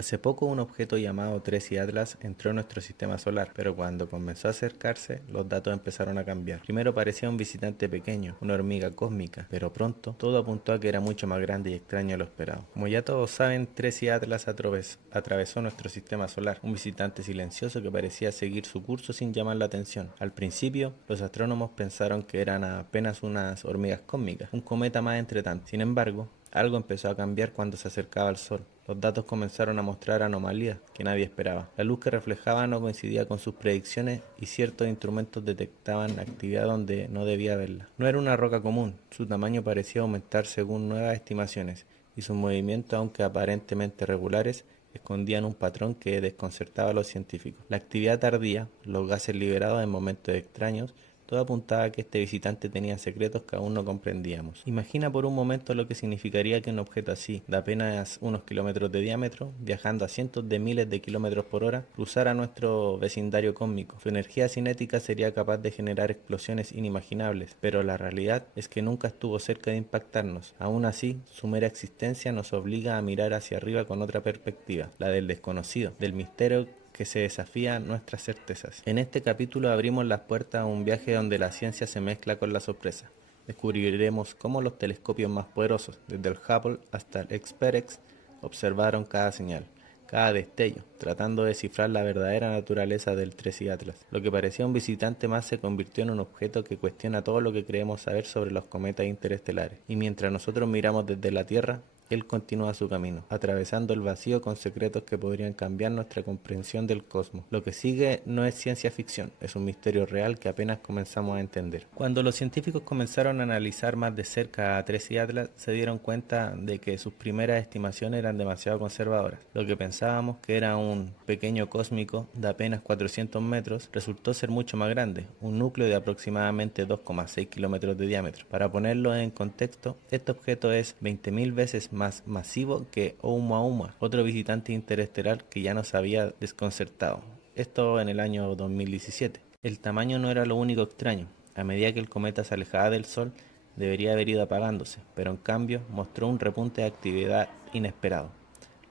Hace poco un objeto llamado Tracy Atlas entró en nuestro sistema solar, pero cuando comenzó a acercarse, los datos empezaron a cambiar. Primero parecía un visitante pequeño, una hormiga cósmica, pero pronto todo apuntó a que era mucho más grande y extraño de lo esperado. Como ya todos saben, Tracy Atlas atravesó nuestro sistema solar, un visitante silencioso que parecía seguir su curso sin llamar la atención. Al principio, los astrónomos pensaron que eran apenas unas hormigas cósmicas, un cometa más entre tantos. Sin embargo, algo empezó a cambiar cuando se acercaba al Sol. Los datos comenzaron a mostrar anomalías que nadie esperaba. La luz que reflejaba no coincidía con sus predicciones y ciertos instrumentos detectaban actividad donde no debía haberla. No era una roca común, su tamaño parecía aumentar según nuevas estimaciones y sus movimientos, aunque aparentemente regulares, escondían un patrón que desconcertaba a los científicos. La actividad tardía, los gases liberados en momentos extraños, todo apuntaba a que este visitante tenía secretos que aún no comprendíamos. Imagina por un momento lo que significaría que un objeto así, de apenas unos kilómetros de diámetro, viajando a cientos de miles de kilómetros por hora, cruzara nuestro vecindario cósmico. Su energía cinética sería capaz de generar explosiones inimaginables, pero la realidad es que nunca estuvo cerca de impactarnos. Aún así, su mera existencia nos obliga a mirar hacia arriba con otra perspectiva, la del desconocido, del misterio que se desafía nuestras certezas. En este capítulo abrimos las puertas a un viaje donde la ciencia se mezcla con la sorpresa. Descubriremos cómo los telescopios más poderosos, desde el Hubble hasta el XPEREX, observaron cada señal, cada destello, tratando de descifrar la verdadera naturaleza del Tracy Atlas. Lo que parecía un visitante más se convirtió en un objeto que cuestiona todo lo que creemos saber sobre los cometas interestelares. Y mientras nosotros miramos desde la Tierra, él continúa su camino, atravesando el vacío con secretos que podrían cambiar nuestra comprensión del cosmos. Lo que sigue no es ciencia ficción, es un misterio real que apenas comenzamos a entender. Cuando los científicos comenzaron a analizar más de cerca a Tracy Atlas, se dieron cuenta de que sus primeras estimaciones eran demasiado conservadoras. Lo que pensábamos que era un pequeño cósmico de apenas 400 metros resultó ser mucho más grande, un núcleo de aproximadamente 2,6 kilómetros de diámetro. Para ponerlo en contexto, este objeto es 20.000 veces más masivo que Oumuamua, otro visitante interestelar que ya nos había desconcertado. Esto en el año 2017. El tamaño no era lo único extraño. A medida que el cometa se alejaba del Sol, debería haber ido apagándose, pero en cambio mostró un repunte de actividad inesperado.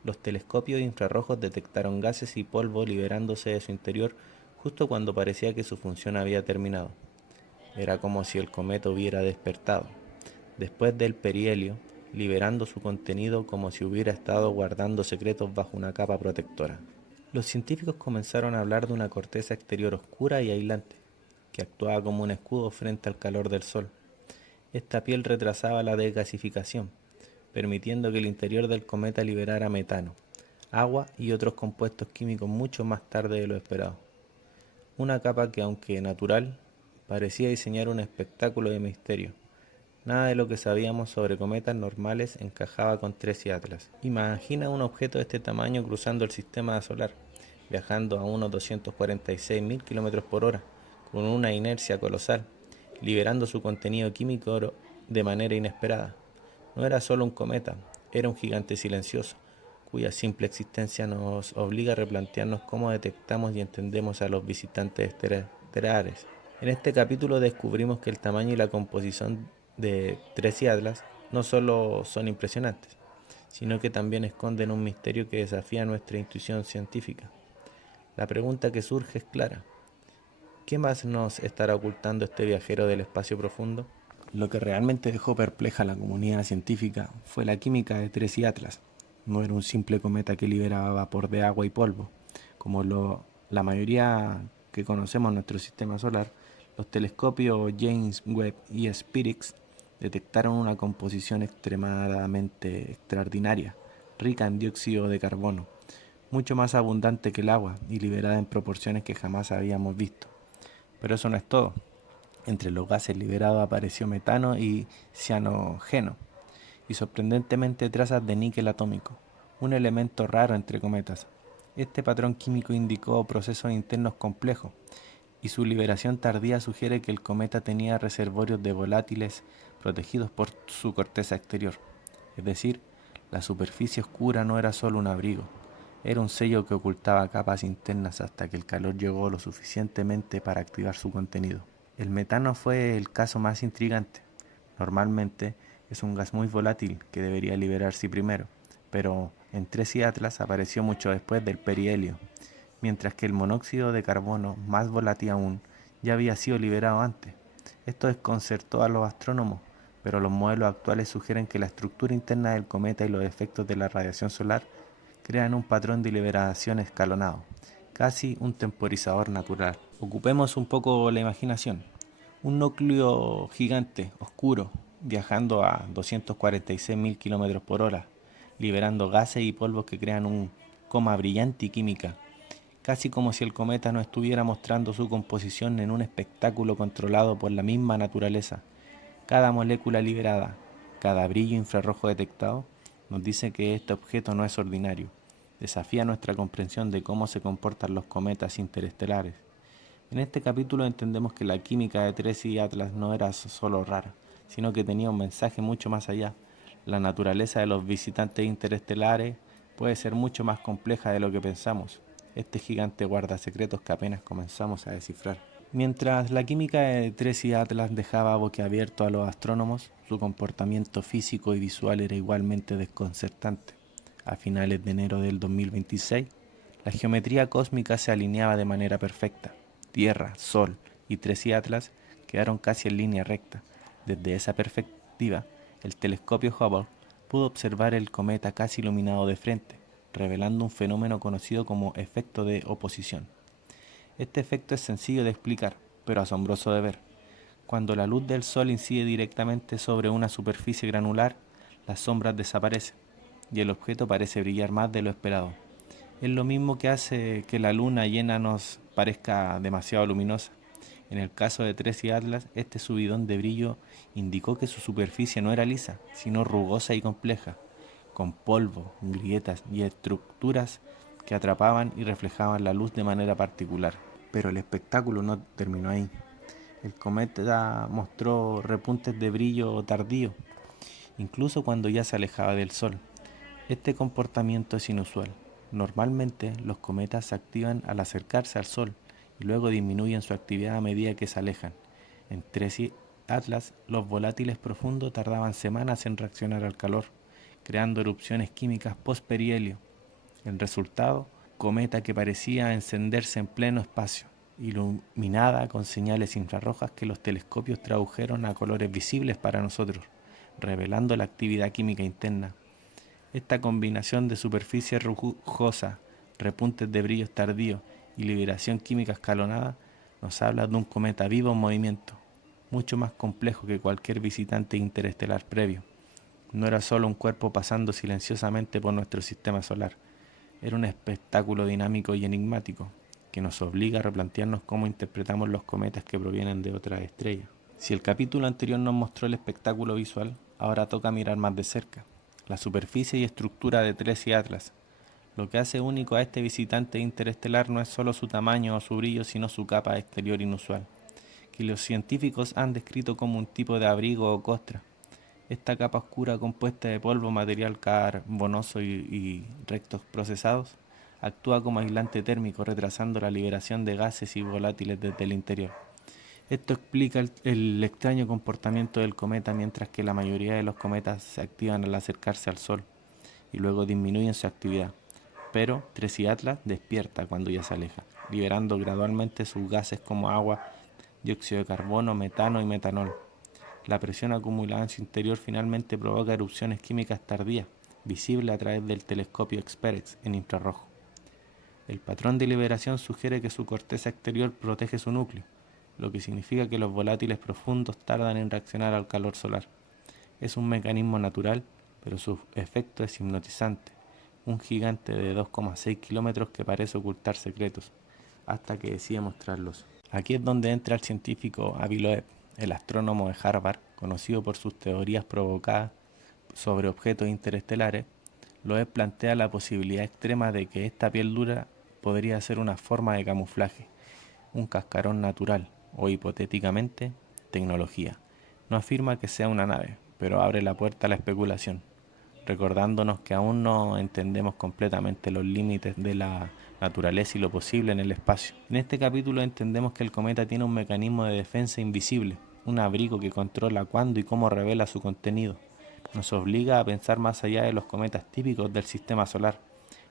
Los telescopios infrarrojos detectaron gases y polvo liberándose de su interior justo cuando parecía que su función había terminado. Era como si el cometa hubiera despertado, después del perihelio, liberando su contenido como si hubiera estado guardando secretos bajo una capa protectora. Los científicos comenzaron a hablar de una corteza exterior oscura y aislante, que actuaba como un escudo frente al calor del Sol. Esta piel retrasaba la desgasificación, permitiendo que el interior del cometa liberara metano, agua y otros compuestos químicos mucho más tarde de lo esperado. Una capa que, aunque natural, parecía diseñar un espectáculo de misterio. Nada de lo que sabíamos sobre cometas normales encajaba con Tracy Atlas. Imagina un objeto de este tamaño cruzando el sistema solar, viajando a unos 246.000 km por hora, con una inercia colosal, liberando su contenido químico de manera inesperada. No era solo un cometa, era un gigante silencioso, cuya simple existencia nos obliga a replantearnos cómo detectamos y entendemos a los visitantes estelares. En este capítulo descubrimos que el tamaño y la composición de Tracy Atlas no solo son impresionantes, sino que también esconden un misterio que desafía nuestra intuición científica. La pregunta que surge es clara: ¿qué más nos estará ocultando este viajero del espacio profundo? Lo que realmente dejó perpleja a la comunidad científica fue la química de Tracy Atlas. No era un simple cometa que liberaba vapor de agua y polvo, como la mayoría que conocemos en nuestro sistema solar. Los telescopios James Webb y SPIRIX detectaron una composición extremadamente extraordinaria, rica en dióxido de carbono, mucho más abundante que el agua y liberada en proporciones que jamás habíamos visto. Pero eso no es todo. Entre los gases liberados apareció metano y cianogeno, y sorprendentemente trazas de níquel atómico, un elemento raro entre cometas. Este patrón químico indicó procesos internos complejos, y su liberación tardía sugiere que el cometa tenía reservorios de volátiles protegidos por su corteza exterior. Es decir, la superficie oscura no era solo un abrigo, era un sello que ocultaba capas internas hasta que el calor llegó lo suficientemente para activar su contenido. El metano fue el caso más intrigante. Normalmente es un gas muy volátil que debería liberarse primero, pero en Tracy Atlas apareció mucho después del perihelio, mientras que el monóxido de carbono, más volátil aún, ya había sido liberado antes. Esto desconcertó a los astrónomos, pero los modelos actuales sugieren que la estructura interna del cometa y los efectos de la radiación solar crean un patrón de liberación escalonado, casi un temporizador natural. Ocupemos un poco la imaginación. Un núcleo gigante, oscuro, viajando a 246.000 km por hora, liberando gases y polvos que crean un coma brillante y química, casi como si el cometa no estuviera mostrando su composición en un espectáculo controlado por la misma naturaleza. Cada molécula liberada, cada brillo infrarrojo detectado, nos dice que este objeto no es ordinario. Desafía nuestra comprensión de cómo se comportan los cometas interestelares. En este capítulo entendemos que la química de Tracy Atlas no era solo rara, sino que tenía un mensaje mucho más allá. La naturaleza de los visitantes interestelares puede ser mucho más compleja de lo que pensamos. Este gigante guarda secretos que apenas comenzamos a descifrar. Mientras la química de Tracy Atlas dejaba boquiabierto a los astrónomos, su comportamiento físico y visual era igualmente desconcertante. A finales de enero del 2026, la geometría cósmica se alineaba de manera perfecta. Tierra, Sol y Tracy Atlas quedaron casi en línea recta. Desde esa perspectiva, el telescopio Hubble pudo observar el cometa casi iluminado de frente, revelando un fenómeno conocido como efecto de oposición. Este efecto es sencillo de explicar, pero asombroso de ver. Cuando la luz del Sol incide directamente sobre una superficie granular, las sombras desaparecen y el objeto parece brillar más de lo esperado. Es lo mismo que hace que la luna llena nos parezca demasiado luminosa. En el caso de Tracy Atlas, este subidón de brillo indicó que su superficie no era lisa, sino rugosa y compleja, con polvo, grietas y estructuras que atrapaban y reflejaban la luz de manera particular. Pero el espectáculo no terminó ahí. El cometa mostró repuntes de brillo tardío, incluso cuando ya se alejaba del Sol. Este comportamiento es inusual. Normalmente los cometas se activan al acercarse al Sol y luego disminuyen su actividad a medida que se alejan. En Tracy Atlas, los volátiles profundos tardaban semanas en reaccionar al calor, creando erupciones químicas post-perihelio. El resultado, cometa que parecía encenderse en pleno espacio, iluminada con señales infrarrojas que los telescopios tradujeron a colores visibles para nosotros, revelando la actividad química interna. Esta combinación de superficie rugosa, repuntes de brillos tardíos y liberación química escalonada nos habla de un cometa vivo en movimiento, mucho más complejo que cualquier visitante interestelar previo. No era solo un cuerpo pasando silenciosamente por nuestro sistema solar, era un espectáculo dinámico y enigmático que nos obliga a replantearnos cómo interpretamos los cometas que provienen de otras estrellas. Si el capítulo anterior nos mostró el espectáculo visual, ahora toca mirar más de cerca la superficie y estructura de Tracy Atlas. Lo que hace único a este visitante interestelar no es solo su tamaño o su brillo, sino su capa exterior inusual, que los científicos han descrito como un tipo de abrigo o costra. Esta capa oscura compuesta de polvo, material carbonoso y restos procesados actúa como aislante térmico, retrasando la liberación de gases y volátiles desde el interior. Esto explica el extraño comportamiento del cometa, mientras que la mayoría de los cometas se activan al acercarse al Sol y luego disminuyen su actividad. Pero Tracy Atlas despierta cuando ya se aleja, liberando gradualmente sus gases como agua, dióxido de carbono, metano y metanol. La presión acumulada en su interior finalmente provoca erupciones químicas tardías, visibles a través del telescopio Xperex en infrarrojo. El patrón de liberación sugiere que su corteza exterior protege su núcleo, lo que significa que los volátiles profundos tardan en reaccionar al calor solar. Es un mecanismo natural, pero su efecto es hipnotizante. Un gigante de 2,6 kilómetros que parece ocultar secretos, hasta que decide mostrarlos. Aquí es donde entra el científico Avi Loeb, el astrónomo de Harvard, conocido por sus teorías provocadas sobre objetos interestelares. Loeb plantea la posibilidad extrema de que esta piel dura podría ser una forma de camuflaje, un cascarón natural o, hipotéticamente, tecnología. No afirma que sea una nave, pero abre la puerta a la especulación, recordándonos que aún no entendemos completamente los límites de la naturaleza y lo posible en el espacio. En este capítulo entendemos que el cometa tiene un mecanismo de defensa invisible, un abrigo que controla cuándo y cómo revela su contenido. Nos obliga a pensar más allá de los cometas típicos del sistema solar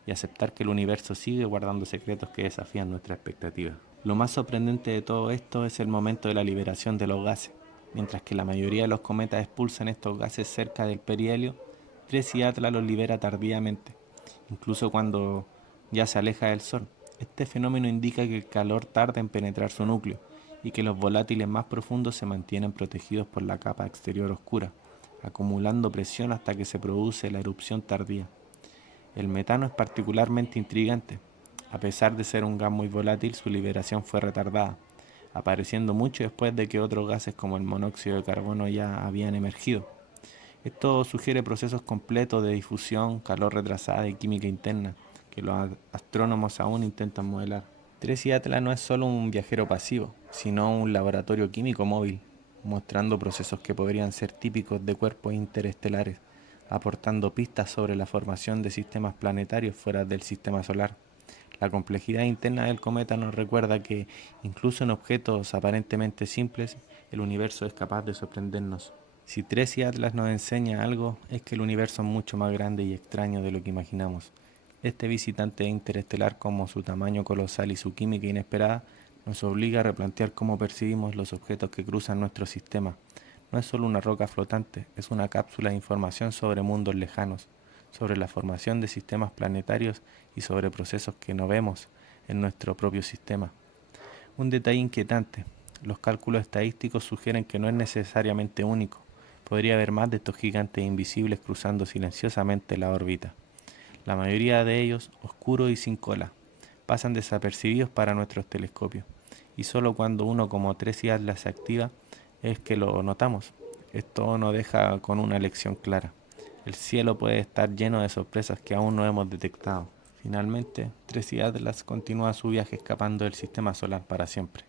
y aceptar que el universo sigue guardando secretos que desafían nuestra expectativa. Lo más sorprendente de todo esto es el momento de la liberación de los gases. Mientras que la mayoría de los cometas expulsan estos gases cerca del perihelio, Tracy Atlas los libera tardíamente, incluso cuando ya se aleja del Sol. Este fenómeno indica que el calor tarda en penetrar su núcleo y que los volátiles más profundos se mantienen protegidos por la capa exterior oscura, acumulando presión hasta que se produce la erupción tardía. El metano es particularmente intrigante. A pesar de ser un gas muy volátil, su liberación fue retardada, apareciendo mucho después de que otros gases como el monóxido de carbono ya habían emergido. Esto sugiere procesos completos de difusión, calor retrasada y química interna, que los astrónomos aún intentan modelar. Tracy Atlas no es solo un viajero pasivo, sino un laboratorio químico móvil, mostrando procesos que podrían ser típicos de cuerpos interestelares, aportando pistas sobre la formación de sistemas planetarios fuera del sistema solar. La complejidad interna del cometa nos recuerda que, incluso en objetos aparentemente simples, el universo es capaz de sorprendernos. Si Tracy Atlas nos enseña algo, es que el universo es mucho más grande y extraño de lo que imaginamos. Este visitante interestelar, como su tamaño colosal y su química inesperada, nos obliga a replantear cómo percibimos los objetos que cruzan nuestro sistema. No es solo una roca flotante, es una cápsula de información sobre mundos lejanos, sobre la formación de sistemas planetarios y sobre procesos que no vemos en nuestro propio sistema. Un detalle inquietante: los cálculos estadísticos sugieren que no es necesariamente único. Podría haber más de estos gigantes invisibles cruzando silenciosamente la órbita. La mayoría de ellos, oscuros y sin cola, pasan desapercibidos para nuestros telescopios, y solo cuando uno como Tracy Atlas se activa es que lo notamos. Esto nos deja con una lección clara: el cielo puede estar lleno de sorpresas que aún no hemos detectado. Finalmente, Tracy Atlas continúa su viaje escapando del sistema solar para siempre.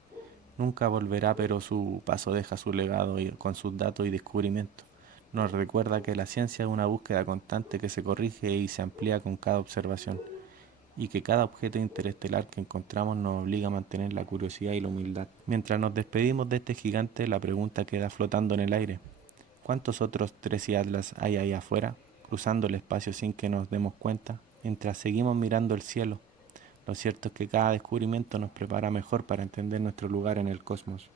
Nunca volverá, pero su paso deja su legado con sus datos y descubrimientos. Nos recuerda que la ciencia es una búsqueda constante que se corrige y se amplía con cada observación, y que cada objeto interestelar que encontramos nos obliga a mantener la curiosidad y la humildad. Mientras nos despedimos de este gigante, la pregunta queda flotando en el aire: ¿cuántos otros Tracy Atlas hay ahí afuera, cruzando el espacio sin que nos demos cuenta, mientras seguimos mirando el cielo? Lo cierto es que cada descubrimiento nos prepara mejor para entender nuestro lugar en el cosmos.